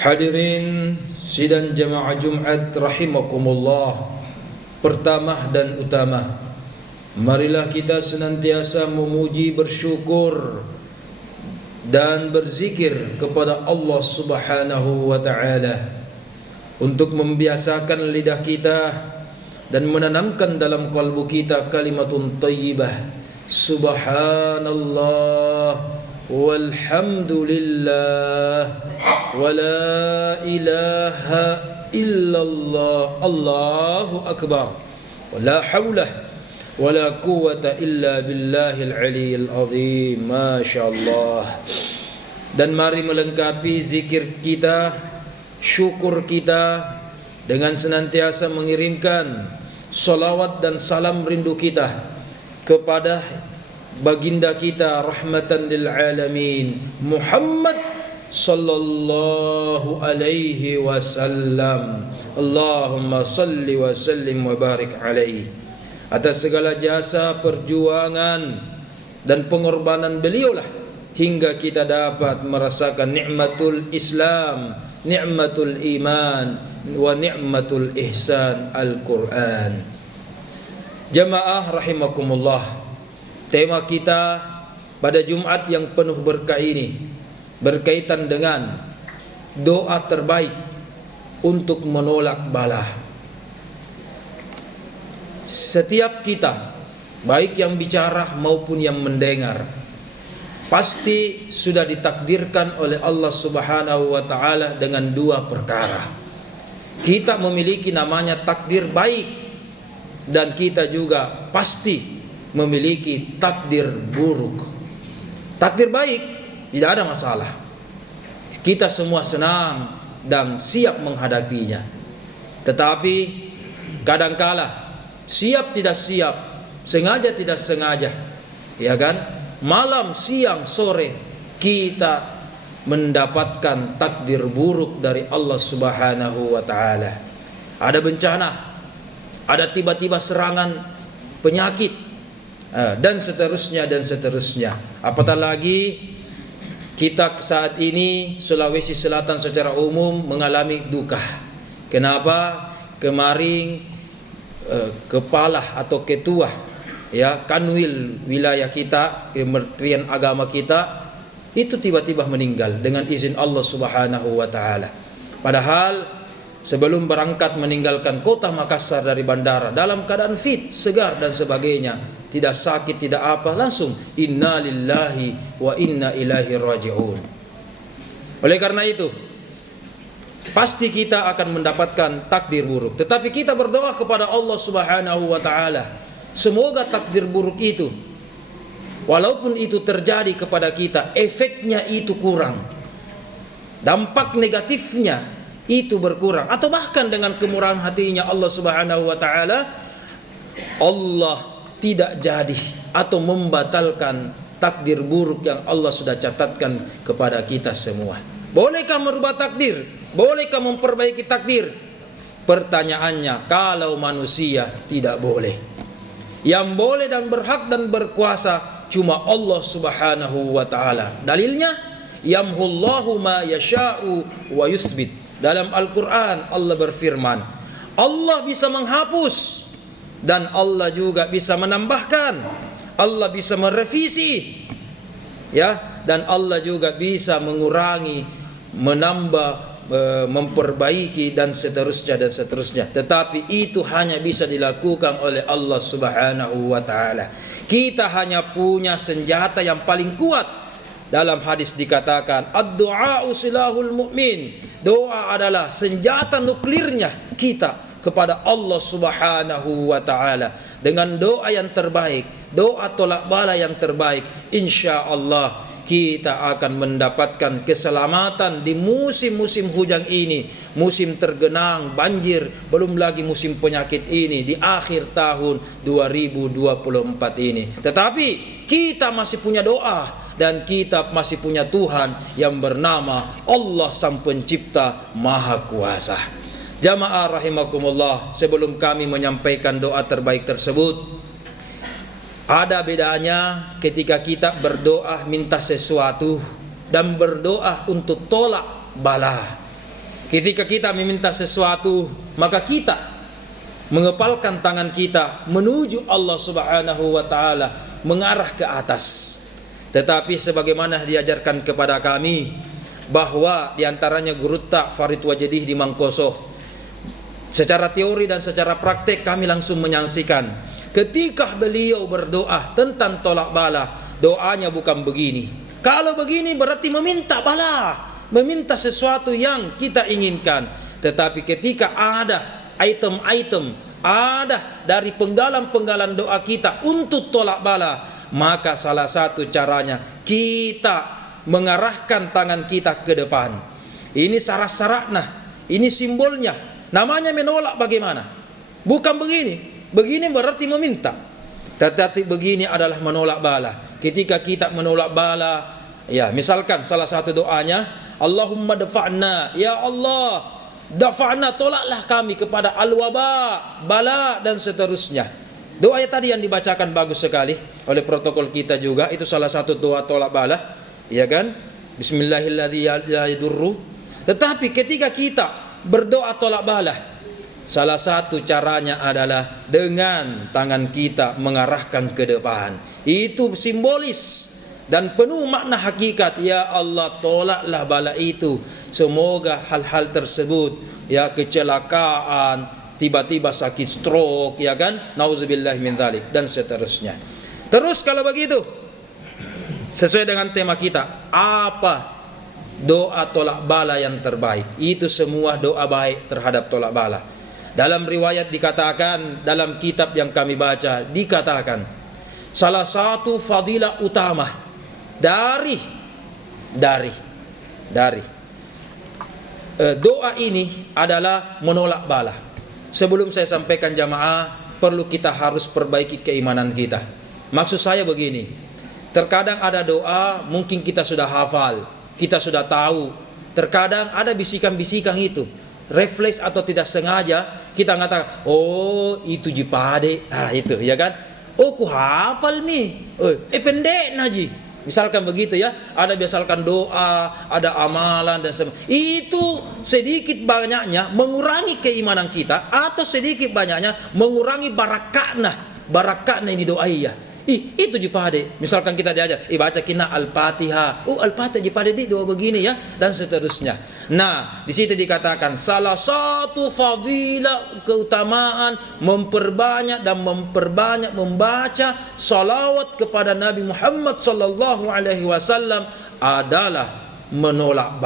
Hadirin sidang jamaah Jumat rahimakumullah. Pertama dan utama, marilah kita senantiasa memuji, bersyukur dan berzikir kepada Allah Subhanahu wa taala untuk membiasakan lidah kita dan menanamkan dalam kalbu kita kalimatun thayyibah, subhanallah walhamdulillah wala ilaha illallah Allahu akbar wala hawla wala quwwata illa billahil aliyyil azim. Masyaallah. Dan mari melengkapi zikir kita, syukur kita dengan senantiasa mengirimkan salawat dan salam rindu kita kepada baginda kita rahmatan lil alamin Muhammad sallallahu alaihi wasallam. Allahumma salli wa sallim wa barik alaihi. Atas segala jasa, perjuangan dan pengorbanan beliaulah hingga kita dapat merasakan nikmatul Islam, nikmatul iman wa nikmatul ihsan Al-Quran. Jamaah rahimakumullah, tema kita pada Jumat yang penuh berkah ini berkaitan dengan doa terbaik untuk menolak bala. Setiap kita, baik yang bicara maupun yang mendengar, pasti sudah ditakdirkan oleh Allah Subhanahu wa taala dengan dua perkara. Kita memiliki namanya takdir baik, dan kita juga pasti memiliki takdir buruk. Takdir baik tidak ada masalah, kita semua senang dan siap menghadapinya. Tetapi kadangkala siap tidak siap, sengaja tidak sengaja, ya kan, malam, siang, sore kita mendapatkan takdir buruk dari Allah Subhanahu wa taala. Ada bencana, ada tiba-tiba serangan penyakit, dan seterusnya dan seterusnya. Apatah lagi kita saat ini Sulawesi Selatan secara umum mengalami duka. Kenapa? Kemarin kepala atau ketua Kanwil wilayah kita, Kementerian Agama kita itu tiba-tiba meninggal dengan izin Allah Subhanahu wa taala. Padahal sebelum berangkat meninggalkan kota Makassar dari bandara dalam keadaan fit, segar dan sebagainya, tidak sakit, tidak apa, langsung inna lillahi wa inna ilaihi raji'un. Oleh karena itu pasti kita akan mendapatkan takdir buruk, tetapi kita berdoa kepada Allah Subhanahu wa taala, semoga takdir buruk itu, walaupun itu terjadi kepada kita, efeknya itu kurang, dampak negatifnya itu berkurang, atau bahkan dengan kemurahan hatinya Allah Subhanahu wa taala, Allah tidak jadi atau membatalkan takdir buruk yang Allah sudah catatkan kepada kita semua. Bolehkah merubah takdir? Bolehkah memperbaiki takdir? Pertanyaannya, kalau manusia tidak boleh. Yang boleh dan berhak dan berkuasa cuma Allah Subhanahu wa taala. Dalilnya, yamhullahu ma yasha'u wa yuthbit. Dalam Al-Quran Allah berfirman, Allah bisa menghapus dan Allah juga bisa menambahkan, Allah bisa merevisi, dan Allah juga bisa mengurangi, menambah, memperbaiki dan seterusnya dan seterusnya. Tetapi itu hanya bisa dilakukan oleh Allah Subhanahu wa taala. Kita hanya punya senjata yang paling kuat. Dalam hadis dikatakan, ad-du'a'u silahul mu'min. Doa adalah senjata nuklirnya kita kepada Allah Subhanahu wa taala. Dengan doa yang terbaik, doa tolak bala yang terbaik, insyaallah kita akan mendapatkan keselamatan di musim-musim hujan ini, musim tergenang, banjir, belum lagi musim penyakit ini di akhir tahun 2024 ini. Tetapi kita masih punya doa dan kita masih punya Tuhan yang bernama Allah Sang Pencipta Maha Kuasa. Jamaah rahimakumullah, sebelum kami menyampaikan doa terbaik tersebut, ada bedanya ketika kita berdoa minta sesuatu dan berdoa untuk tolak bala. Ketika kita meminta sesuatu, maka kita mengepalkan tangan kita menuju Allah Subhanahu wa taala, mengarah ke atas. Tetapi sebagaimana diajarkan kepada kami bahwa diantaranya Guru Tak Farid Wajidih di Mangkoso, secara teori dan secara praktek kami langsung menyaksikan ketika beliau berdoa tentang tolak bala, doanya bukan begini. Kalau begini berarti meminta bala, meminta sesuatu yang kita inginkan. Tetapi ketika ada item-item, ada dari penggalan-penggalan doa kita untuk tolak bala, maka salah satu caranya kita mengarahkan tangan kita ke depan. Ini syarat-syaratnya, ini simbolnya. Namanya menolak bagaimana? Bukan begini. Begini berarti meminta. Tetapi begini adalah menolak bala. Ketika kita menolak bala, ya misalkan salah satu doanya, Allahumma dafa'na, ya Allah, dafa'na, tolaklah kami kepada al-waba, bala dan seterusnya. Doa tadi yang dibacakan bagus sekali oleh protokol kita juga, itu salah satu doa tolak bala, ya kan? Bismillahirrahmanirrahim la yadurru. Tetapi ketika kita berdoa tolak bala, salah satu caranya adalah dengan tangan kita mengarahkan ke depan. Itu simbolis dan penuh makna hakikat. Ya Allah, tolaklah bala itu. Semoga hal-hal tersebut, ya kecelakaan, tiba-tiba sakit stroke, ya kan, nauzubillah min dzalik dan seterusnya. Terus kalau begitu, sesuai dengan tema kita, apa doa tolak bala yang terbaik? Itu semua doa baik terhadap tolak bala. Dalam riwayat dikatakan, dalam kitab yang kami baca dikatakan, salah satu fadilah utama dari doa ini adalah menolak bala. Sebelum saya sampaikan jamaah, perlu kita harus perbaiki keimanan kita. Maksud saya begini, terkadang ada doa mungkin kita sudah hafal, kita sudah tahu. Terkadang ada bisikan-bisikan itu, refleks atau tidak sengaja kita mengatakan, oh itu jipade, itu ya kan, oh ku hafal nih, pendek naji. Misalkan begitu ya, ada misalkan doa, ada amalan dan sebagainya. Itu sedikit banyaknya mengurangi keimanan kita, atau sedikit banyaknya mengurangi barakatnya ini doa ya. Itu jipade. Misalkan kita diajar, baca kina Al-Fatihah. Al-Fatihah jipade di doa begini ya, dan seterusnya. Nah, di situ dikatakan salah satu fadilah keutamaan memperbanyak membaca salawat kepada Nabi Muhammad sallallahu alaihi wasallam adalah menolak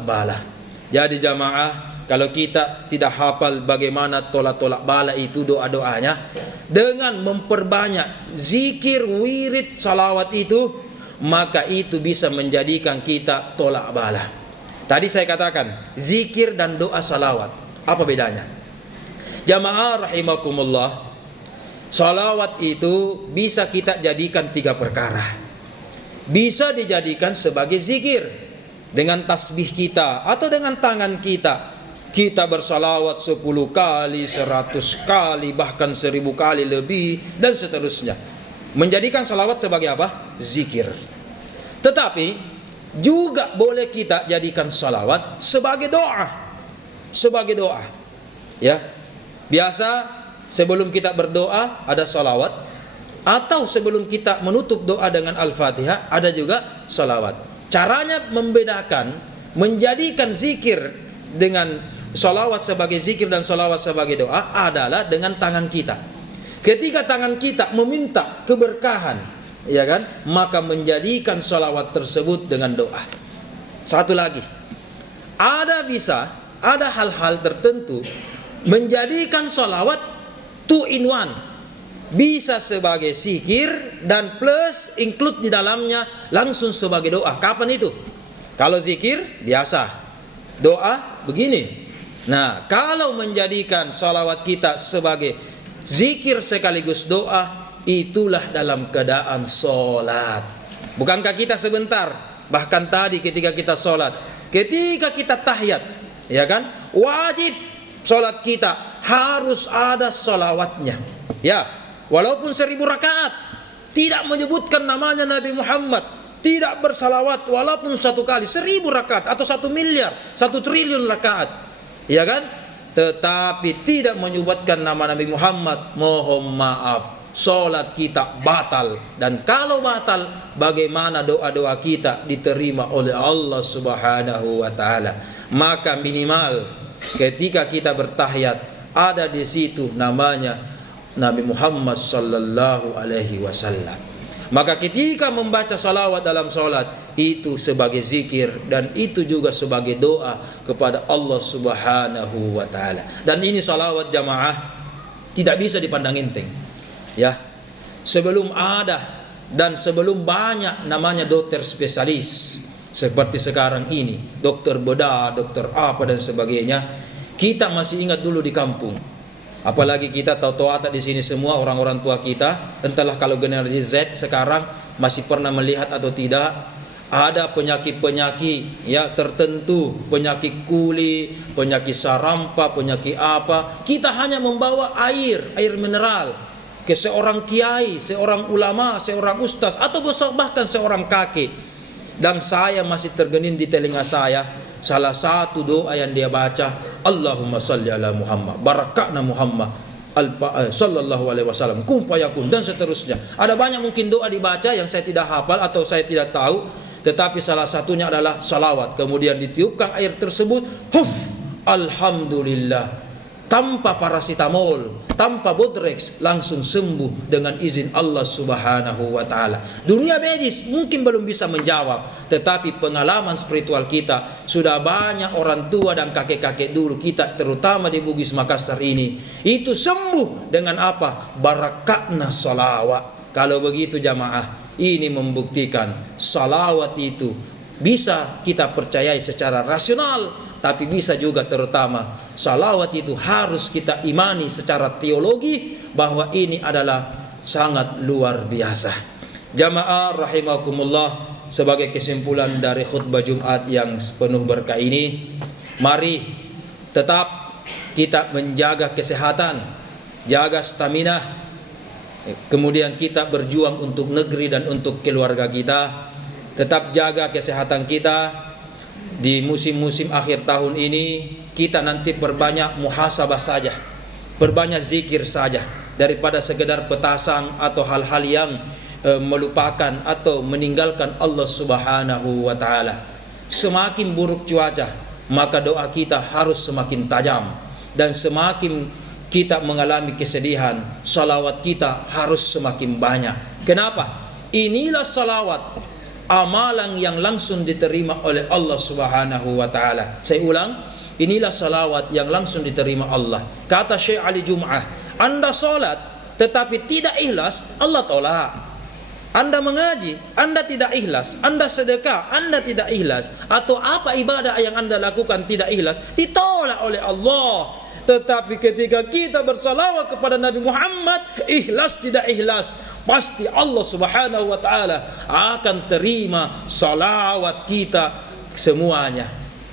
bala. Jadi jamaah, kalau kita tidak hafal bagaimana tolak bala itu doa-doanya, dengan memperbanyak zikir, wirid, salawat itu, maka itu bisa menjadikan kita tolak bala. Tadi saya katakan zikir dan doa salawat, apa bedanya? Jamaah rahimakumullah, salawat itu bisa kita jadikan 3 perkara. Bisa dijadikan sebagai zikir dengan tasbih kita atau dengan tangan kita. Kita bersalawat 10 kali, 100 kali, bahkan 1000 kali lebih, dan seterusnya. Menjadikan salawat sebagai apa? Zikir. Tetapi juga boleh kita jadikan salawat sebagai doa. Ya, biasa sebelum kita berdoa ada salawat, atau sebelum kita menutup doa dengan Al-Fatihah ada juga salawat. Caranya membedakan, menjadikan zikir dengan salawat sebagai zikir dan salawat sebagai doa adalah dengan tangan kita. Ketika tangan kita meminta keberkahan, ya kan, maka menjadikan salawat tersebut dengan doa. Satu lagi, ada hal-hal tertentu menjadikan salawat 2 in 1. Bisa sebagai zikir dan plus include di dalamnya langsung sebagai doa. Kapan itu? Kalau zikir biasa, doa begini. Nah, kalau menjadikan salawat kita sebagai zikir sekaligus doa, itulah dalam keadaan sholat. Bukankah kita sebentar, bahkan tadi ketika kita sholat, ketika kita tahiyat, ya kan, wajib sholat kita harus ada salawatnya. Ya, walaupun 1000 rakaat, tidak menyebutkan namanya Nabi Muhammad, tidak bersalawat walaupun 1 kali 1000 rakaat atau 1 miliar, 1 triliun rakaat, ya kan? Tetapi tidak menyebutkan nama Nabi Muhammad, mohon maaf, solat kita batal. Dan kalau batal, bagaimana doa-doa kita diterima oleh Allah Subhanahu wa taala? Maka minimal ketika kita bertahiyat ada di situ namanya Nabi Muhammad sallallahu alaihi wasallam. Maka ketika membaca salawat dalam solat, itu sebagai zikir dan itu juga sebagai doa kepada Allah Subhanahu wa taala. Dan ini salawat jamaah tidak bisa dipandang enteng. Ya. Sebelum ada dan sebelum banyak namanya dokter spesialis seperti sekarang ini, dokter bedah, dokter apa dan sebagainya, kita masih ingat dulu di kampung. Apalagi kita tahu ada di sini semua orang-orang tua kita, entahlah kalau generasi Z sekarang masih pernah melihat atau tidak, ada penyakit-penyakit ya tertentu, penyakit kuli, penyakit sarampa, penyakit apa. Kita hanya membawa air mineral ke seorang kiai, seorang ulama, seorang ustaz atau bahkan seorang kakek. Dan saya masih tergenin di telinga saya salah satu doa yang dia baca, Allahumma salli ala Muhammad, barakakna Muhammad, sallallahu alaihi wasallam, kun fayakun, dan seterusnya. Ada banyak mungkin doa dibaca yang saya tidak hafal atau saya tidak tahu, tetapi salah satunya adalah salawat. Kemudian ditiupkan air tersebut, huf, alhamdulillah, tanpa paracetamol, tanpa Bodrex, langsung sembuh dengan izin Allah Subhanahu wa taala. Dunia medis mungkin belum bisa menjawab, tetapi pengalaman spiritual kita sudah banyak orang tua dan kakek-kakek dulu kita, terutama di Bugis Makassar ini, itu sembuh dengan apa? Barakatna salawat. Kalau begitu jamaah, ini membuktikan salawat itu bisa kita percayai secara rasional, tapi bisa juga terutama salawat itu harus kita imani secara teologi bahwa ini adalah sangat luar biasa. Jamaah rahimakumullah, sebagai kesimpulan dari khutbah Jumat yang penuh berkah ini, mari tetap kita menjaga kesehatan, jaga stamina, kemudian kita berjuang untuk negeri dan untuk keluarga kita. Tetap jaga kesehatan kita. Di musim-musim akhir tahun ini kita nanti perbanyak muhasabah saja, perbanyak zikir saja, daripada sekedar petasan atau hal-hal yang melupakan atau meninggalkan Allah Subhanahu wa taala. Semakin buruk cuaca, maka doa kita harus semakin tajam, dan semakin kita mengalami kesedihan, salawat kita harus semakin banyak. Kenapa? Inilah salawat, amalan yang langsung diterima oleh Allah Subhanahu wa taala. Saya ulang, inilah salawat yang langsung diterima Allah. Kata Syekh Ali Jum'ah, Anda salat tetapi tidak ikhlas, Allah tolak. Anda mengaji, Anda tidak ikhlas. Anda sedekah, Anda tidak ikhlas, atau apa ibadah yang Anda lakukan tidak ikhlas, ditolak oleh Allah. Tetapi ketika kita bersalawat kepada Nabi Muhammad, ikhlas tidak ikhlas, pasti Allah Subhanahu wa taala akan terima salawat kita semuanya.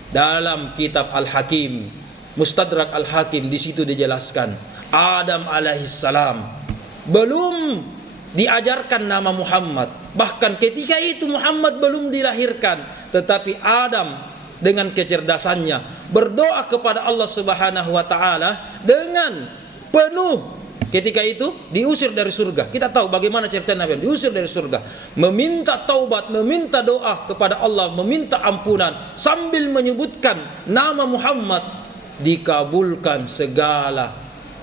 Dalam kitab Al-Hakim, Mustadrak Al-Hakim, di situ dijelaskan Adam alaihissalam belum diajarkan nama Muhammad. Bahkan ketika itu Muhammad belum dilahirkan, tetapi Adam dengan kecerdasannya berdoa kepada Allah Subhanahu wa taala dengan penuh. Ketika itu diusir dari surga. Kita tahu bagaimana cerita Nabi, diusir dari surga, meminta taubat, meminta doa kepada Allah, meminta ampunan sambil menyebutkan nama Muhammad, dikabulkan segala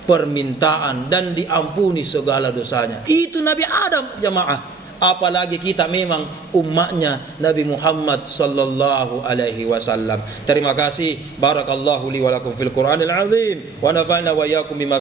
permintaan dan diampuni segala dosanya. Itu Nabi Adam jamaah. Apalagi kita memang umatnya Nabi Muhammad sallallahu alaihi wasallam. Terima kasih. Barakallahu li wa lakum fil Qur'anil azim wa nafa'na wa iyyakum bima